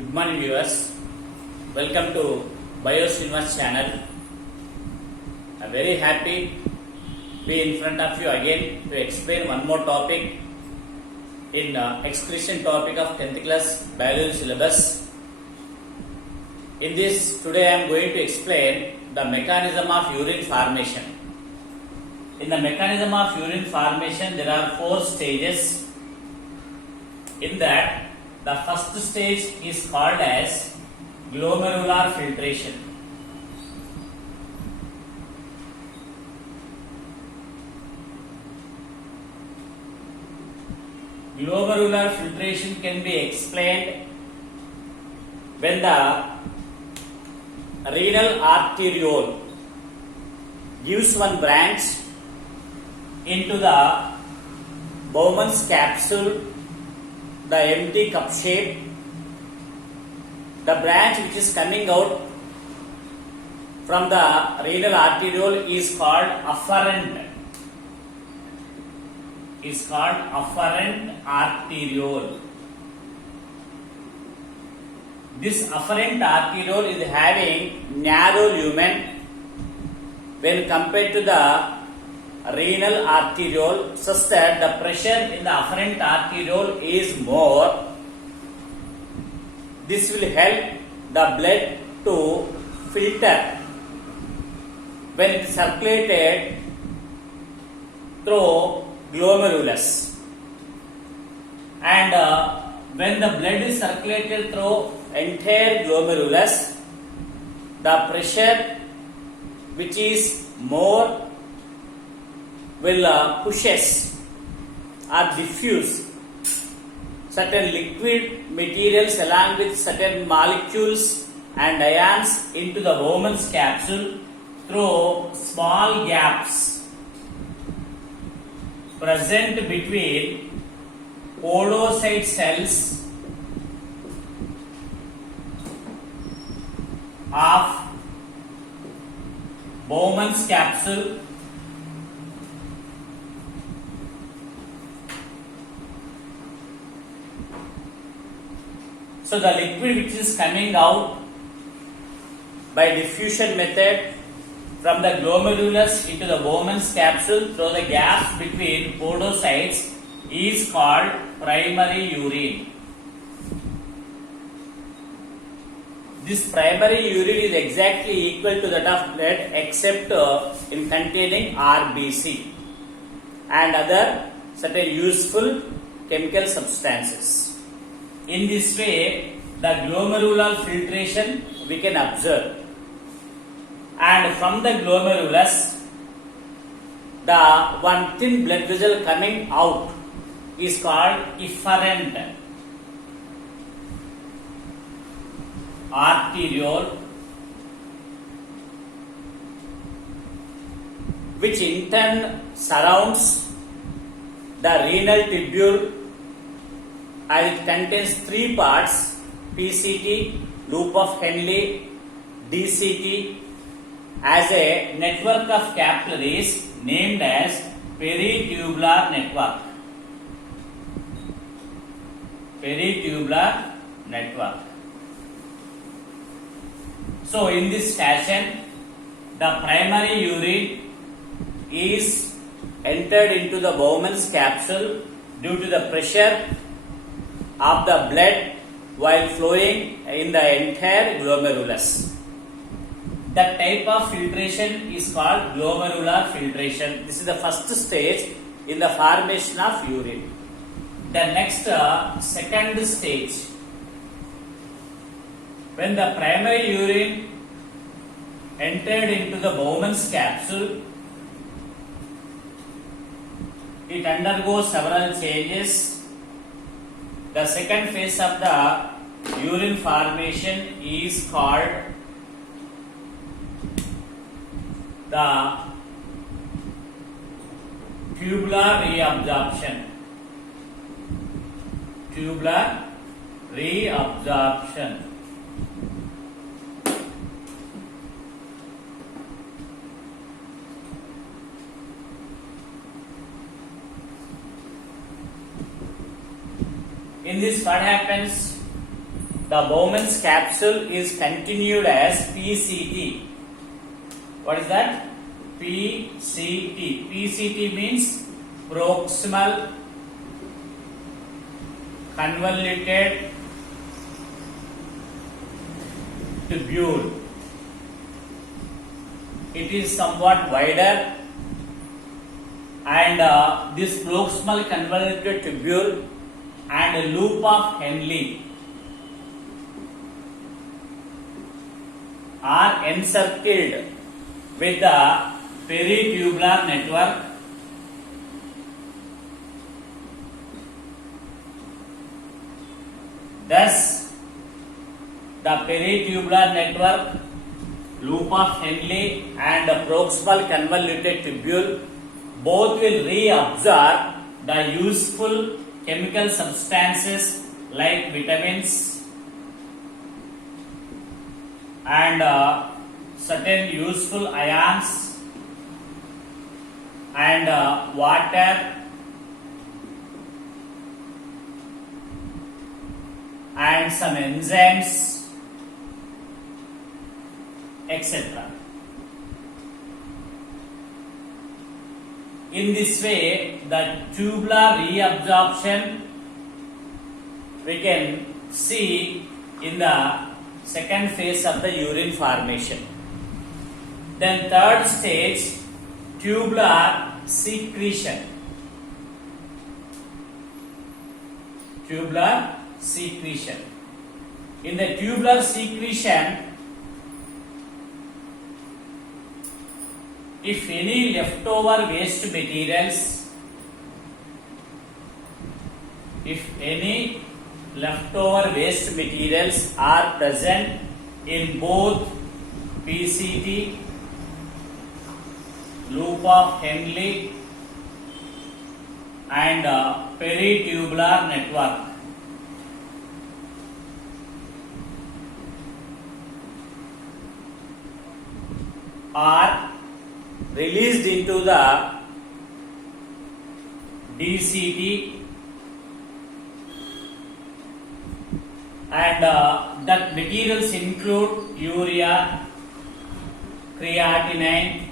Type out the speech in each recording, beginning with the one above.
Good morning viewers, welcome to Bios Universe channel. I am very happy to be in front of you again to explain one more topic in excretion topic of 10th class biology syllabus. In this, today I am going to explain the mechanism of urine formation. In the mechanism of urine formation, there are 4 stages. In that, the first stage is called as glomerular filtration. Glomerular filtration can be explained when the renal arteriole gives one branch into the Bowman's capsule, the empty cup shape. The branch which is coming out from the renal arteriole is called afferent. Is called afferent arteriole. This afferent arteriole is having narrow lumen when compared to the renal arteriole, such that the pressure in the afferent arteriole is more. This will help the blood to filter when it is circulated through glomerulus, and when the blood is circulated through entire glomerulus, the pressure which is more will pushes or diffuse certain liquid materials along with certain molecules and ions into the Bowman's capsule through small gaps present between podocyte cells of Bowman's capsule So the liquid which is coming out by diffusion method from the glomerulus into the Bowman's capsule through the gaps between podocytes is called primary urine. This primary urine is exactly equal to that of blood except in containing RBC and other certain useful chemical substances. In this way, the glomerular filtration we can observe, and from the glomerulus, the one thin blood vessel coming out is called efferent arteriole, which in turn surrounds the renal tubule, as it contains 3 parts: PCT, loop of Henle, DCT, as a network of capillaries named as peritubular network. Peritubular network. So in this fashion, the primary urine is entered into the Bowman's capsule due to the pressure of the blood while flowing in the entire glomerulus. That type of filtration is called glomerular filtration. This is the first stage in the formation of urine. The next second stage, when the primary urine entered into the Bowman's capsule, it undergoes several changes. The second phase of the urine formation is called the tubular reabsorption. Tubular reabsorption. In this, what happens? the Bowman's capsule is continued as PCT. What is that? PCT. PCT means proximal convoluted tubule. It is somewhat wider, and this proximal convoluted tubule and a loop of Henle are encircled with the peritubular network. Thus, the peritubular network, loop of Henle and the proximal convoluted tubule both will reabsorb the useful chemical substances like vitamins and certain useful ions and water and some enzymes, etc. In this way, the tubular reabsorption we can see in the second phase of the urine formation. Then third stage, tubular secretion. Tubular secretion. In the tubular secretion, if any leftover waste materials, are present in both PCT, loop of Henle and peritubular network, are released into the DCT, and that materials include urea, creatinine,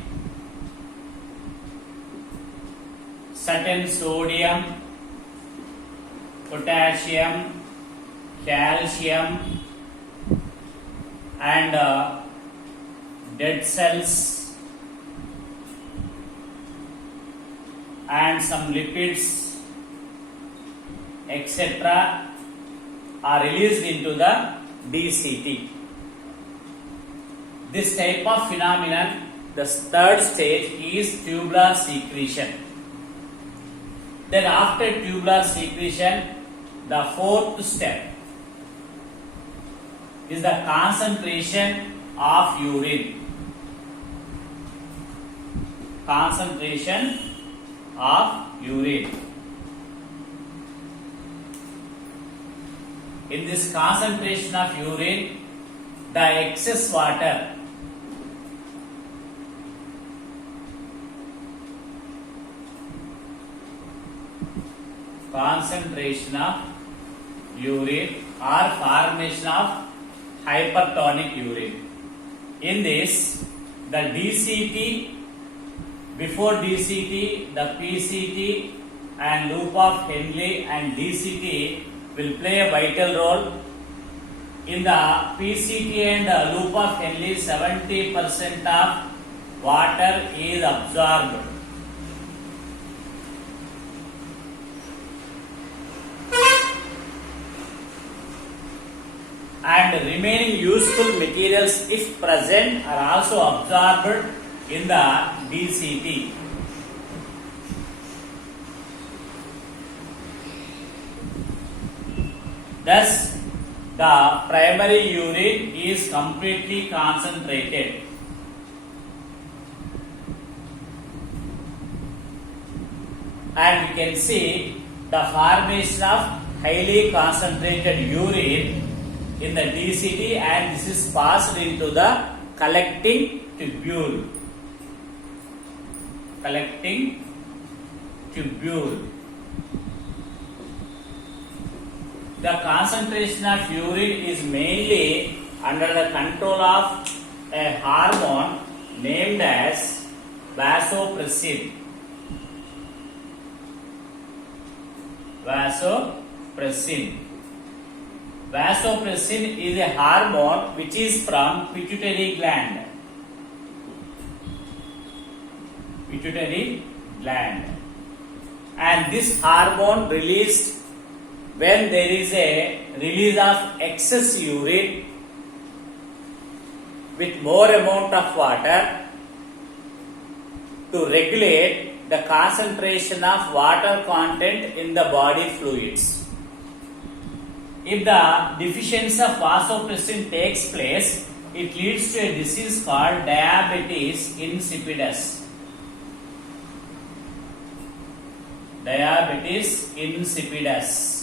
certain sodium, potassium, calcium, and dead cells and some lipids, etc. are released into the DCT. This type of phenomenon, the third stage, is tubular secretion. Then after tubular secretion, the fourth step is the concentration of urine. Concentration of urine. In this concentration of urine, the excess water concentration of urine or formation of hypertonic urine. In this, the DCT, before DCT, the PCT and loop of Henle and DCT will play a vital role. In the PCT and loop of Henle, 70% of water is absorbed. And remaining useful materials, if present, are also absorbed in the DCT. Thus, the primary urine is completely concentrated. And we can see the formation of highly concentrated urine in the DCT, and this is passed into the collecting tubule. Collecting tubule. The concentration of urine is mainly under the control of a hormone named as vasopressin. Vasopressin. Vasopressin is a hormone which is from pituitary gland. Pituitary gland. And this hormone released when there is a release of excess urine with more amount of water to regulate the concentration of water content in the body fluids. If the deficiency of vasopressin takes place, it leads to a disease called diabetes insipidus. Diabetes insipidus.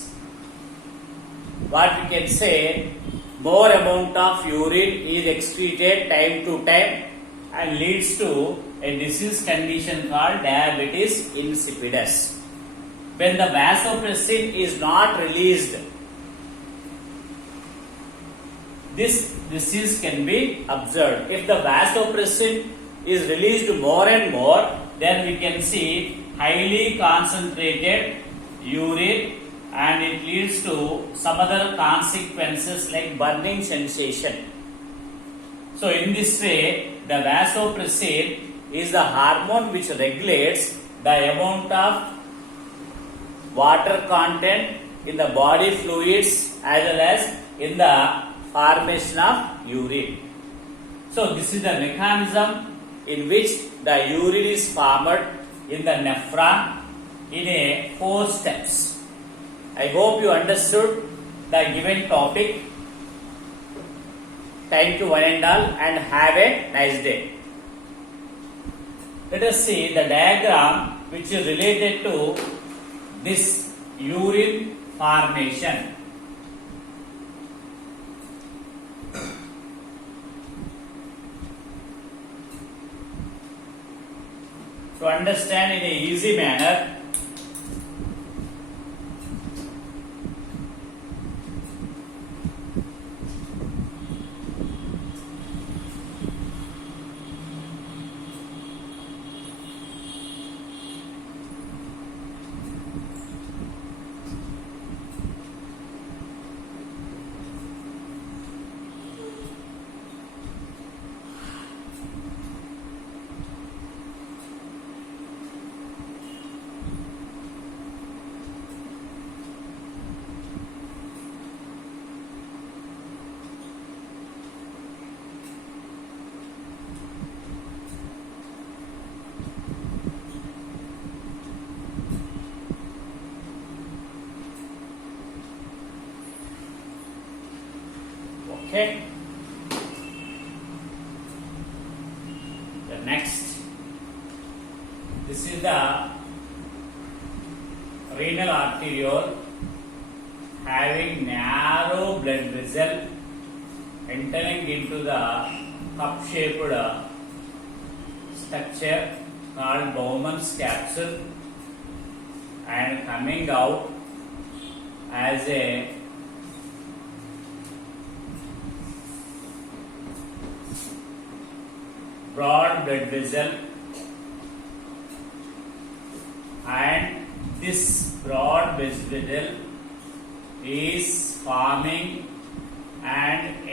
What we can say, more amount of urine is excreted time to time and leads to a disease condition called diabetes insipidus. When the vasopressin is not released, this disease can be observed. If the vasopressin is released more and more, then we can see highly concentrated urine, and it leads to some other consequences like burning sensation. So in this way, the vasopressin is the hormone which regulates the amount of water content in the body fluids as well as in the formation of urine. So this is the mechanism in which the urine is formed in the nephron in a 4 steps. I hope you understood the given topic. Thank you one and all, and have a nice day. Let us see the diagram which is related to this urine formation. To understand in a easy manner, okay. The next, this is the renal arteriole having narrow blood vessel entering into the cup-shaped structure called Bowman's capsule and coming out as a broad blood vessel, and this broad vessel is forming and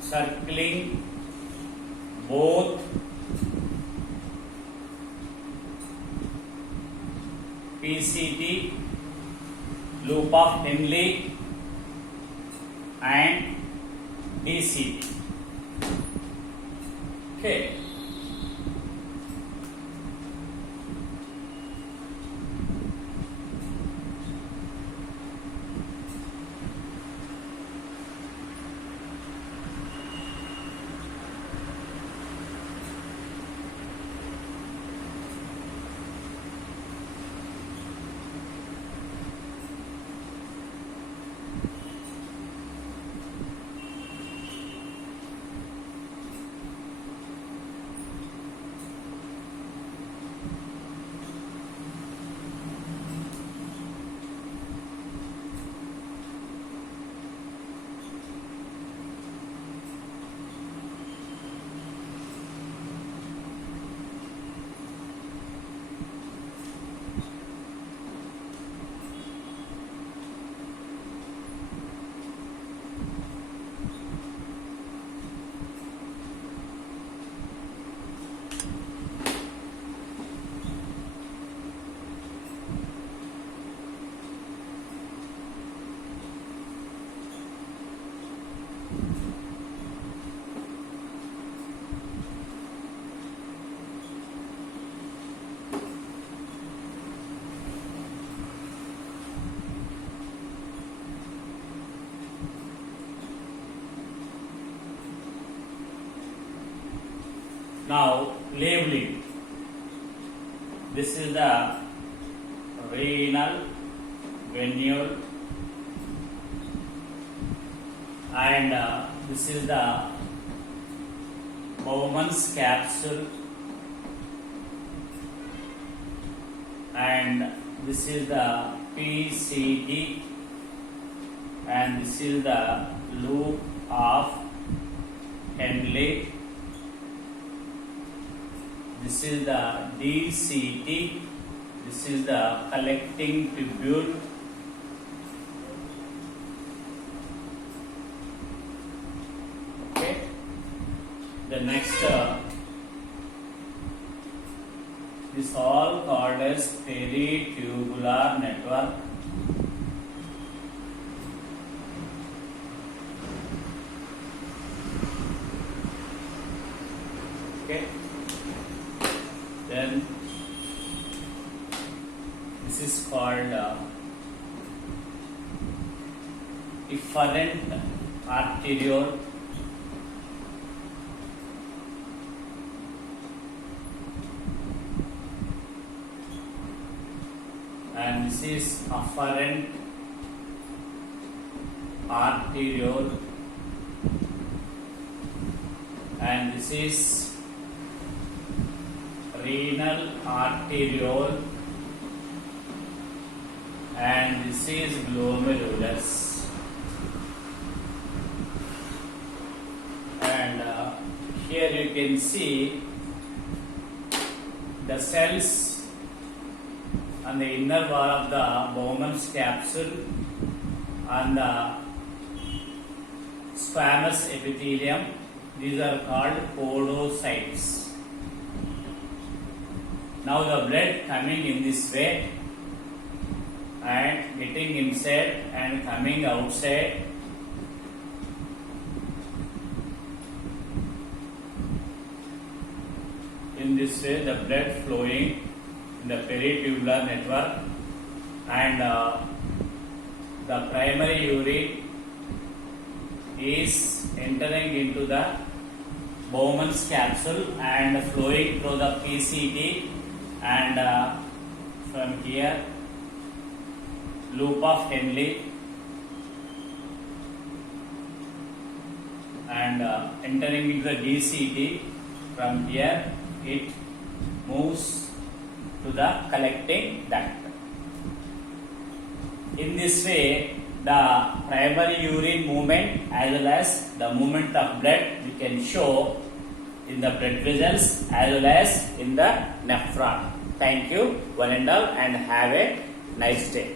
encircling both PCT, loop of Henle, and DCT. Okay. Now labeling. This is the renal venule, and this is the Bowman's capsule, and this is the PCD, and this is the loop of Henle. This is the DCT. This is the collecting tubule. Okay. The next, this all called as peritubular network. Okay. Then this is called efferent arteriole, and this is afferent arteriole, and this is renal arteriole, and this is glomerulus, and here you can see the cells on the inner wall of the Bowman's capsule and the squamous epithelium. These are called podocytes. Now the blood coming in this way and getting inside and coming outside. In this way the blood flowing in the peritubular network, and the primary urine is entering into the Bowman's capsule and flowing through the PCD, and from here loop of Henle, and entering into the DCT. From here it moves to the collecting duct. In this way the primary urine movement as well as the movement of blood we can show in the blood vessels as well as in the nephron. Thank you one and all, and have a nice day.